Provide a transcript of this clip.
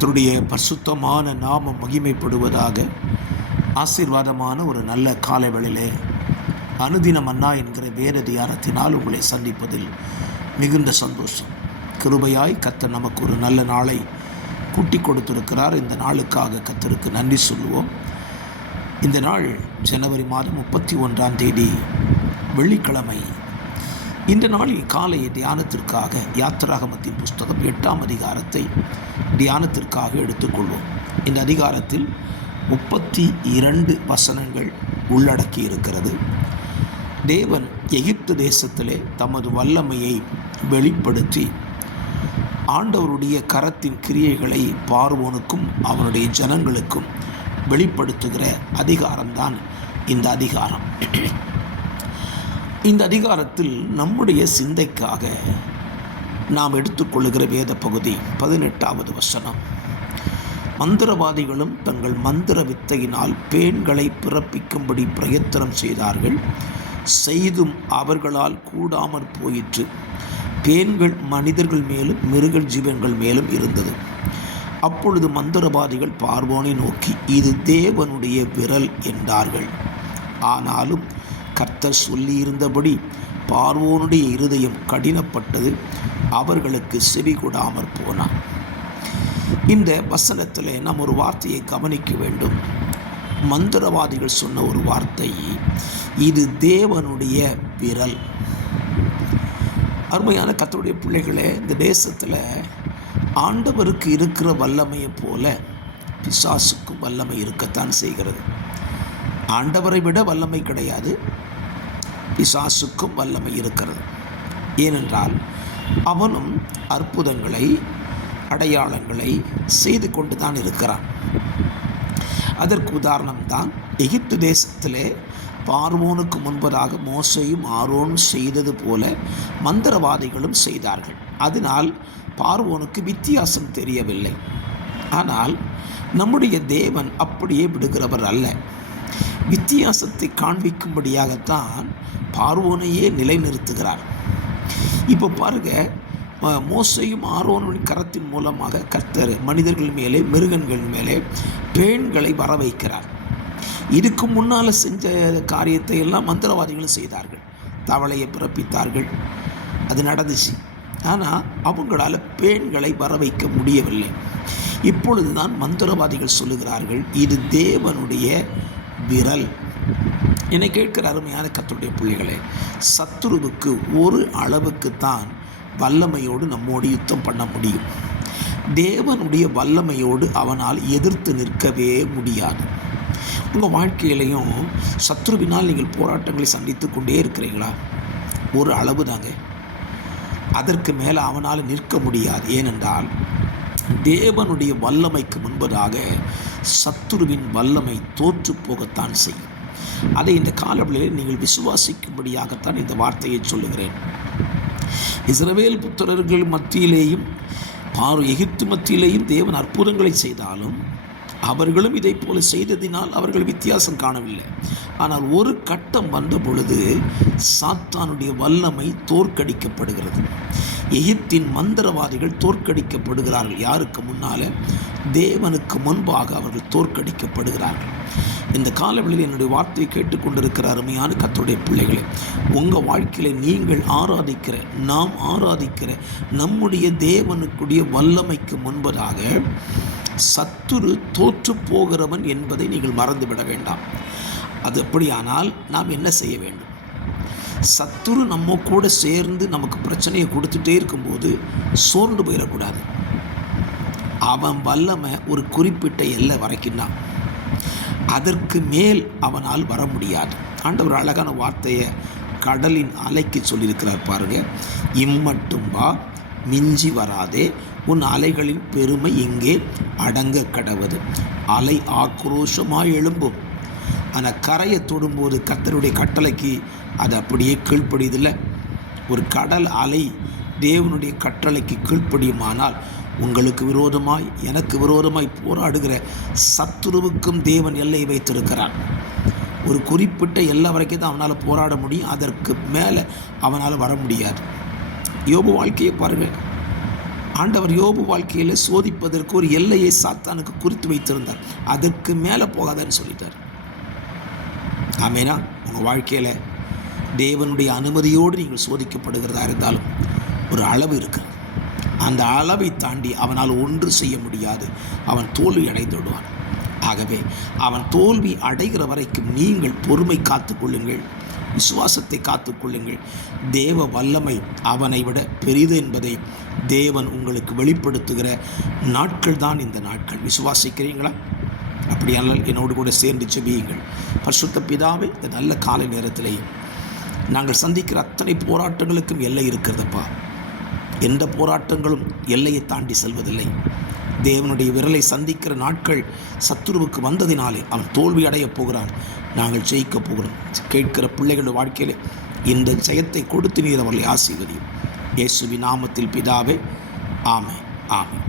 கர்த்தருடைய பரிசுத்தமான நாமம் மகிமைப்படுவதாக. ஆசீர்வாதமான ஒரு நல்ல காலை வேளையிலே அனுதின மன்னா என்கிற வேத தியானத்தினால் உங்களை சந்திப்பதில் மிகுந்த சந்தோஷம். கிருபையாய் கர்த்தர் நமக்கு ஒரு நல்ல நாளை கூட்டி கொடுத்திருக்கிறார். இந்த நாளுக்காக கர்த்தருக்கு நன்றி சொல்லுவோம். இந்த நாள் ஜனவரி மாதம் 31 வெள்ளிக்கிழமை. இந்த நாளில் காலை தியானத்திற்காக யாத்திராகமத்தின் புஸ்தகம் 8ஆம் அதிகாரத்தை தியானத்திற்காக எடுத்துக்கொள்வோம். இந்த அதிகாரத்தில் 32 வசனங்கள் உள்ளடக்கி இருக்கிறது. தேவன் எகிப்து தேசத்திலே தமது வல்லமையை வெளிப்படுத்தி ஆண்டவருடைய கரத்தின் கிரியைகளை பார்வோனுக்கும் அவனுடைய ஜனங்களுக்கும் வெளிப்படுத்துகிற அதிகாரம்தான் இந்த அதிகாரம். இந்த அதிகாரத்தில் நம்முடைய சிந்தைக்காக நாம் எடுத்துக்கொள்ளுகிற வேத பகுதி 18வது வசனம். மந்திரவாதிகளும் தங்கள் மந்திர வித்தையினால் பேன்களை பிறப்பிக்கும்படி பிரயத்தனம் செய்தார்கள், செய்தும் அவர்களால் கூடாமற் போயிற்று. பேன்கள் மனிதர்கள் மேலும் மிருக ஜீவன்கள் மேலும் இருந்தது. அப்பொழுது மந்திரவாதிகள் பார்வோனை நோக்கி, இது தேவனுடைய விரல் என்றார்கள். ஆனாலும் கர்த்தர் சொல்லியிருந்தபடி பார்வோனுடைய இருதயம் கடினப்பட்டது, அவர்களுக்கு செவி கொடாமற் போனார். இந்த வசனத்தில் நாம் ஒரு வார்த்தையை கவனிக்க வேண்டும். மந்திரவாதிகள் சொன்ன ஒரு வார்த்தை, இது தேவனுடைய விரல். அருமையான கர்த்தருடைய பிள்ளைகளே, இந்த தேசத்தில் ஆண்டவருக்கு இருக்கிற வல்லமையை போல பிசாசுக்கும் வல்லமை இருக்கத்தான் செய்கிறது. ஆண்டவரை விட வல்லமை கிடையாது, பிசாசுக்கும் வல்லமை இருக்கிறது. ஏனென்றால் அவனும் அற்புதங்களை அடையாளங்களை செய்து கொண்டு தான் இருக்கிறான். அதற்கு உதாரணம்தான் எகிப்து தேசத்திலே பார்வோனுக்கு முன்பதாக மோசேயும் ஆரோனும் செய்தது போல மந்திரவாதிகளும் செய்தார்கள். அதனால் பார்வோனுக்கு வித்தியாசம் தெரியவில்லை. ஆனால் நம்முடைய தேவன் அப்படியே விடுகிறவர் அல்ல. வித்தியாசத்தை காண்பிக்கும்படியாகத்தான் பார்வோனையே நிலைநிறுத்துகிறார். இப்போ பாருங்க, மோசேயும் ஆரோனின் கரத்தின் மூலமாக கர்த்தர் மனிதர்கள் மேலே மிருகங்கள் மேலே பேன்களை வர வைக்கிறார். இதுக்கு முன்னால் செஞ்ச காரியத்தை எல்லாம் மந்திரவாதிகளும் செய்தார்கள். தவளையை பிறப்பித்தார்கள், அது நடந்துச்சு. ஆனால் அவங்களால் பேன்களை வர வைக்க முடியவில்லை. இப்பொழுது தான் மந்திரவாதிகள் சொல்லுகிறார்கள், இது தேவனுடைய விரல். என்னை கேட்கிற அருமையான கர்த்தருடைய பிள்ளைகளே, சத்துருவுக்கு ஒரு அளவுக்குத்தான் வல்லமையோடு நம்மோடு யுத்தம் பண்ண முடியும். தேவனுடைய வல்லமையோடு அவனால் எதிர்த்து நிற்கவே முடியாது. உங்கள் வாழ்க்கையிலையும் சத்துருவினால் நீங்கள் போராட்டங்களை சந்தித்து கொண்டே இருக்கிறீங்களா? ஒரு அளவு தாங்க, அதற்கு மேலே அவனால் நிற்க முடியாது. ஏனென்றால் தேவனுடைய வல்லமைக்கு முன்பதாக சத்துருவின் வல்லமை தோற்று போகத்தான் செய்யும். அதை இந்த காலவெளியில் நீங்கள் விசுவாசிக்கும்படியாகத்தான் இந்த வார்த்தையை சொல்லுகிறேன். இஸ்ரவேல் புத்திரர்கள் மத்தியிலேயும் எகிப்து மத்தியிலேயும் தேவன் அற்புதங்களை செய்தாலும் அவர்களும் இதை போல செய்ததினால் அவர்கள் வித்தியாசம் காணவில்லை. ஆனால் ஒரு கட்டம் வந்த பொழுது சாத்தானுடைய வல்லமை தோற்கடிக்கப்படுகிறது. எகிப்தின் மந்திரவாதிகள் தோற்கடிக்கப்படுகிறார்கள். யாருக்கு முன்னால? தேவனுக்கு முன்பாக அவர்கள் தோற்கடிக்கப்படுகிறார்கள். இந்த காலவெளியில் என்னுடைய வார்த்தையை கேட்டுக்கொண்டிருக்கிற அருமையான கர்த்தருடைய பிள்ளைகளே, உங்கள் வாழ்க்கையில் நீங்கள் ஆராதிக்கிற, நாம் ஆராதிக்கிற நம்முடைய தேவனுக்குடைய வல்லமைக்கு முன்பதாக சத்துரு தோற்று போகிறவன் என்பதை நீங்கள் மறந்துவிட வேண்டாம். அது எப்படியானால் நாம் என்ன செய்ய வேண்டும்? சத்துரு நம்ம கூட சேர்ந்து நமக்கு பிரச்சனையை கொடுத்துட்டே இருக்கும்போது சோர்ந்து போயிடக்கூடாது. அவன் வல்லமை ஒரு குறிப்பிட்ட எல்லை வரைக்கும் தான், அதற்கு மேல் அவனால் வர முடியாது. ஆண்டவர் அழகான வார்த்தையை கடலின் அலைக்கு சொல்லியிருக்கிறார் பாருங்க. இம்மட்டும் வா, மிஞ்சி வராதே, உன் அலைகளின் பெருமை இங்கே அடங்க கடவது. அலை ஆக்ரோஷமாய் எழும்பும், ஆனால் கரையை தொடும்போது கர்த்தருடைய கட்டளைக்கு அது அப்படியே கீழ்ப்படியதில்லை. ஒரு கடல் அலை தேவனுடைய கட்டளைக்கு கீழ்ப்படியுமானால் உங்களுக்கு விரோதமாய் எனக்கு விரோதமாய் போராடுகிற சத்துருவுக்கும் தேவன் எல்லை வைத்திருக்கிறார். ஒரு குறிப்பிட்ட எல்லை வரைக்கும் தான் அவனால் போராட முடியும், அதற்கு மேலே அவனால் வர முடியாது. யோபு வாழ்க்கையை பாருங்கள். ஆண்டவர் யோபு வாழ்க்கையில் சோதிப்பதற்கு ஒரு எல்லையை சாத்தானுக்கு குறித்து வைத்திருந்தார். அதற்கு மேலே போகாதன்னு சொல்லிட்டார். ஆமேனா? உங்கள் வாழ்க்கையில் தேவனுடைய அனுமதியோடு நீங்கள் சோதிக்கப்படுகிறதா இருந்தாலும் ஒரு அளவு இருக்குது. அந்த அளவை தாண்டி அவனால் ஒன்று செய்ய முடியாது. அவன் தோல்வி அடைந்து விடுவான். ஆகவே அவன் தோல்வி அடைகிற வரைக்கும் நீங்கள் பொறுமை காத்துக்கொள்ளுங்கள், விசுவாசத்தை காத்துக்கொள்ளுங்கள். தேவ வல்லமை அவனை விட பெரிது என்பதை தேவன் உங்களுக்கு வெளிப்படுத்துகிற நாட்கள் தான் இந்த நாட்கள். விசுவாசிக்கிறீங்களா? அப்படியானால் என்னோடு கூட சேர்ந்து ஜெபியுங்கள். பரிசுத்த பிதாவே, இந்த நல்ல காலை நேரத்திலேயே நாங்கள் சந்திக்கிற அத்தனை போராட்டங்களுக்கும் எல்லை இருக்கிறதுப்பா. எந்த போராட்டங்களும் எல்லையை தாண்டி செல்வதில்லை. தேவனுடைய விரலை சந்திக்கிற நாட்கள் சத்துருவுக்கு வந்ததினாலே அவன் தோல்வி அடையப் போகிறான். நாங்கள் ஜெயிக்கப் போகிறோம். கேட்கிற பிள்ளைகளுடைய வாழ்க்கையில் இந்த ஜெயத்தை கொடுத்து நீர் அவர்களை ஆசீர்வதியும். இயேசுவின் நாமத்தில் பிதாவே, ஆமென், ஆமென்.